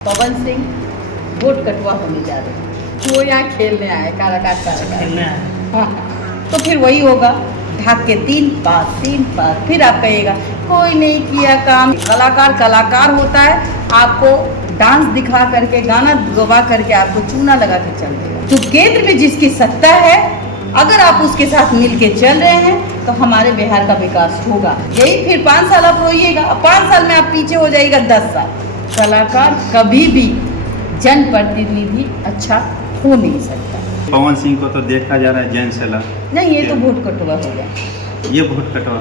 Pawan Singh vote कटवा होने जा रहे हैं। वो यहाँ खेलने आए काराकाट खेलने आए। हाँ, तो फिर वही होगा, ढाक के तीन पास फिर आप कहिएगा कोई नहीं किया काम। कलाकार होता है, आपको डांस दिखा करके गाना गवा करके आपको चूना लगा के चल देगा। तो केंद्र में जिसकी सत्ता है, अगर आप उसके साथ मिल के चल रहे हैं तो हमारे बिहार का विकास होगा। यही फिर 5 साल आप रोइएगा, 5 साल में आप पीछे हो जाएगा 10 साल। कलाकार कभी भी जनप्रतिनिधि अच्छा हो नहीं सकता। पवन सिंह को तो देखा जा रहा है जैन सेला। नहीं, ये तो वोट कटवा होगा। ये वोट कटवा,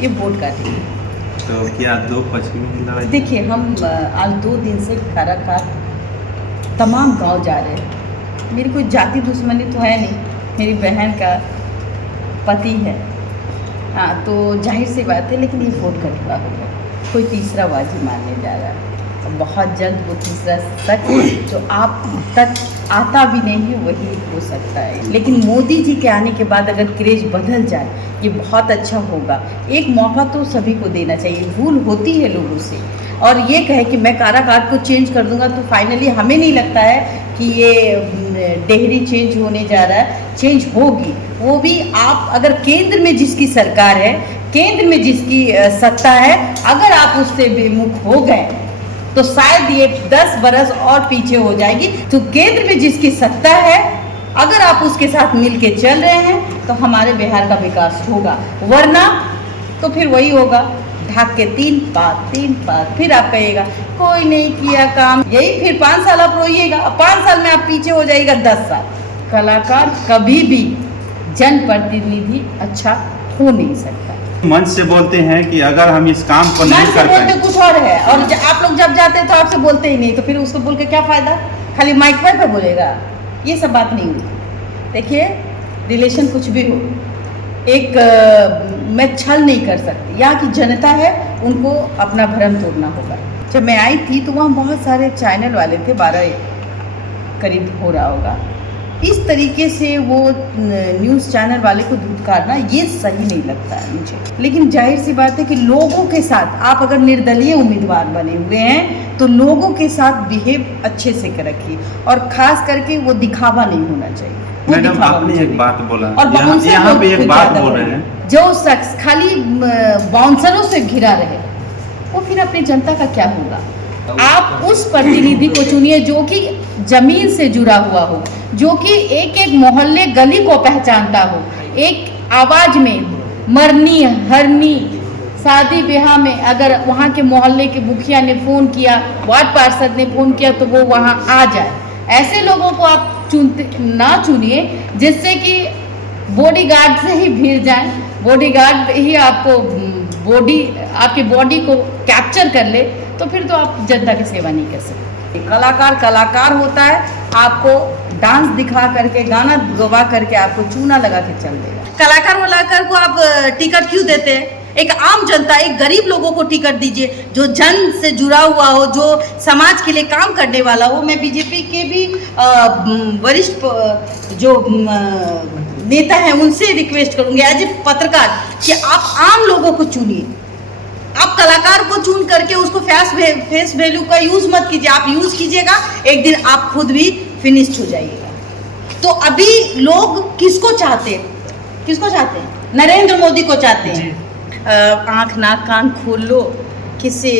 ये वोट काटेंगे। तो क्या दो पक्ष में लड़ाई? देखिए, हम आज 2 दिन से काराकाट तमाम गांव जा रहे हैं। मेरी कोई जाति दुश्मनी तो है नहीं, मेरी बहन का पति है। हाँ, तो जाहिर सी बात है, लेकिन ये वोट कटवा होगा। कोई तीसरा बाजी मारने जा रहा है। बहुत जल्द वो तीसरा शख्स जो आप तक आता भी नहीं है वही हो सकता है। लेकिन मोदी जी के आने के बाद अगर क्रेज बदल जाए, ये बहुत अच्छा होगा। एक मौका तो सभी को देना चाहिए। भूल होती है लोगों से, और ये कहे कि मैं काराकाट को चेंज कर दूंगा, तो फाइनली हमें नहीं लगता है कि ये डेहरी चेंज होने जा रहा है। चेंज होगी, वो भी आप अगर केंद्र में जिसकी सरकार है, केंद्र में जिसकी सत्ता है, अगर आप उससे विमुख हो गए तो शायद ये 10 बरस और पीछे हो जाएगी। तो केंद्र में जिसकी सत्ता है, अगर आप उसके साथ मिल के चल रहे हैं तो हमारे बिहार का विकास होगा। वरना तो फिर वही होगा, ढाक के तीन पास फिर आप कहिएगा कोई नहीं किया काम। यही फिर 5 साल आप रोइएगा, 5 साल में आप पीछे हो जाएगा 10 साल। कलाकार कभी भी जनप्रतिनिधि अच्छा हो नहीं सकता। मंच से बोलते हैं कि अगर हम इस काम को नहीं कर पाए, बोलते कुछ और है, और आप लोग जब जाते हैं तो आपसे बोलते ही नहीं, तो फिर उसको बोल के क्या फायदा? खाली माइक पे बोलेगा। ये सब बात नहीं हुई। देखिए, रिलेशन कुछ भी हो, एक मैं छल नहीं कर सकती। यहाँ की जनता है, उनको अपना भरम तोड़ना होगा। जब मैं आई थी तो वहाँ बहुत सारे चैनल वाले थे, 12 करीब हो रहा होगा। इस तरीके से वो न्यूज़ चैनल वाले को धुतकारना, ये सही नहीं लगता है मुझे। लेकिन जाहिर सी बात है कि लोगों के साथ आप अगर निर्दलीय उम्मीदवार बने हुए हैं तो लोगों के साथ बिहेव अच्छे से रखिए, और खास करके वो दिखावा नहीं होना चाहिए। मैडम, आपने एक बात बोला, और यहाँ पे एक बात बोल रहे हैं, जो शख्स खाली बाउंसरों से घिरा रहे, वो फिर अपनी जनता का क्या होगा? आप उस प्रतिनिधि को चुनिए जो कि जमीन से जुड़ा हुआ हो, जो कि एक एक मोहल्ले गली को पहचानता हो। एक आवाज में मरनी हरनी शादी ब्याह में अगर वहाँ के मोहल्ले के मुखिया ने फ़ोन किया, वार्ड पार्षद ने फ़ोन किया, तो वो वहाँ आ जाए। ऐसे लोगों को आप चुनिए जिससे कि बॉडीगार्ड से ही भीड़ जाए, बॉडीगार्ड ही आपको आपकी बॉडी को कैप्चर कर ले, तो फिर तो आप जनता की सेवा नहीं कर सकते। कलाकार होता है, आपको डांस दिखा करके गाना गवा करके आपको चूना लगा के चल देगा। कलाकार को आप टिकट क्यों देते हैं? एक आम जनता, एक गरीब लोगों को टिकट दीजिए, जो जन से जुड़ा हुआ हो, जो समाज के लिए काम करने वाला हो। मैं बीजेपी के भी वरिष्ठ जो नेता हैं उनसे रिक्वेस्ट करूंगी एज ए पत्रकार कि आप आम लोगों को चुनिए। आप कलाकार को चुन करके उसको फेस वैल्यू का यूज मत कीजिए। आप यूज कीजिएगा, एक दिन आप खुद भी फिनिश्ड हो जाइएगा। तो अभी लोग किसको चाहते हैं? नरेंद्र मोदी को चाहते हैं। आंख नाक कान खोल लो, किसी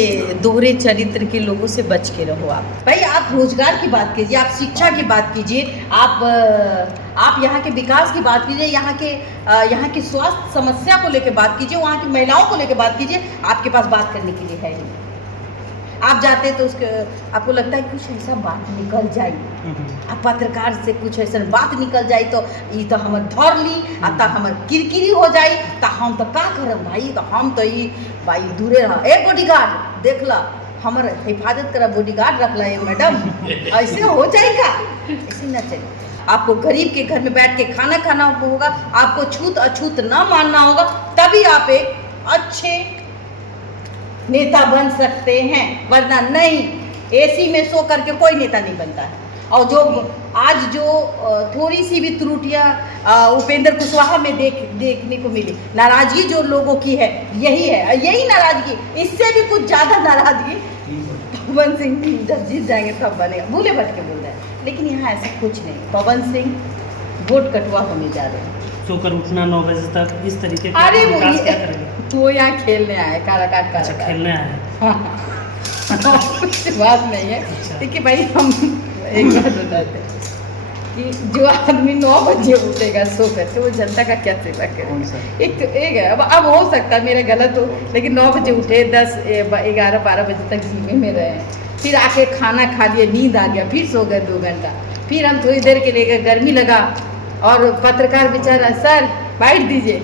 दोहरे चरित्र के लोगों से बच के रहो। आप भाई, आप रोजगार की बात कीजिए, आप शिक्षा की बात कीजिए, आप यहाँ के विकास की बात कीजिए, यहाँ की स्वास्थ्य समस्या को लेकर बात कीजिए, वहाँ की महिलाओं को लेकर बात कीजिए। आपके पास बात करने के लिए है नहीं। आप जाते तो आपको लगता है कुछ ऐसा बात निकल जाए, आप पत्रकार से कुछ ऐसा बात निकल जाए तो ये तो हमर धर ली, अब तक हमर किरकिरी हो जाए, तो हम तो का करब भाई? तो हम तो ये भाई दूरे रहा। ए बॉडीगार्ड देख ला, हमर हिफाजत करा, बॉडीगार्ड रख ला मैडम। ऐसे हो जाएगा? ऐसे ना चले। आपको गरीब के घर में बैठ के खाना खाना होगा, आपको छूत अछूत ना मानना होगा, तभी आप एक अच्छे नेता बन सकते हैं। वरना नहीं, एसी में सो करके कोई नेता नहीं बनता है। और जो थोड़ी सी भी त्रुटियां उपेंद्र कुशवाहा में देखने को मिली, नाराजगी जो लोगों की है, यही नाराजगी, इससे भी कुछ ज़्यादा नाराजगी पवन सिंह जब जीत जाएंगे तब बनेगा, भूले भटके बोल रहे हैं। लेकिन यहाँ ऐसा कुछ नहीं, पवन सिंह वोट कटवा होने जा रहे हैं। सोकर उठना 9 बजे तक, इस तरीके का अरे विकास क्या करेंगे? वो यहाँ खेलने आए, काराकाट का। अच्छा, खेलने आए हैं। हाँ कुछ बात नहीं है। अच्छा। देखिए भाई, हम एक बात बताते हैं कि जो आदमी 9 बजे उठेगा सो करके, वो जनता का क्या सेवा करेगा? एक है, अब हो सकता है मेरा गलत हो, लेकिन 9 बजे उठे, 10 11 12 बजे तक जीवे में रहे, फिर आके खाना खा लिए, नींद आ गया, फिर सो गए 2 घंटा, फिर हम थोड़ी देर के लिए गर्मी लगा और पत्रकार बेचारा, सर बाइट दीजिए,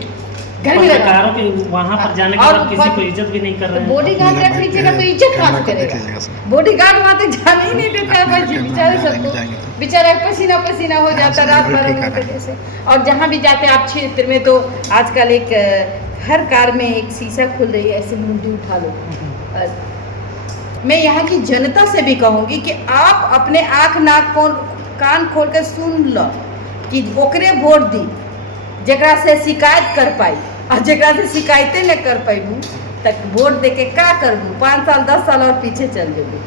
गर्मी लगा। पत्रकारों के वहाँ पर जाने के और बाद किसी को इज्जत भी नहीं कर रहे हैं। बॉडीगार्ड रख लीजिएगा तो इज्जत कहाँ से करेगा? बॉडीगार्ड वहाँ तक जाने ही नहीं देता है भाई, बेचारे सबको, बेचारा पसीना पसीना हो जाता रात 12 बजे से। और जहाँ भी जाते हैं आप क्षेत्र में, तो आजकल एक हर कार में एक शीशा खुल रही है, ऐसे मुंडी उठा लो। मैं यहाँ की जनता से भी कहूँगी कि आप अपने आँख नाक कान खोल कर सुन लो कि ओकरे वोट दी जरा से शिकायत कर पाई, और जरा से शिकायतें न कर पाई तक वोट दे के का करबू? 5 साल 10 साल और पीछे चल जेबू।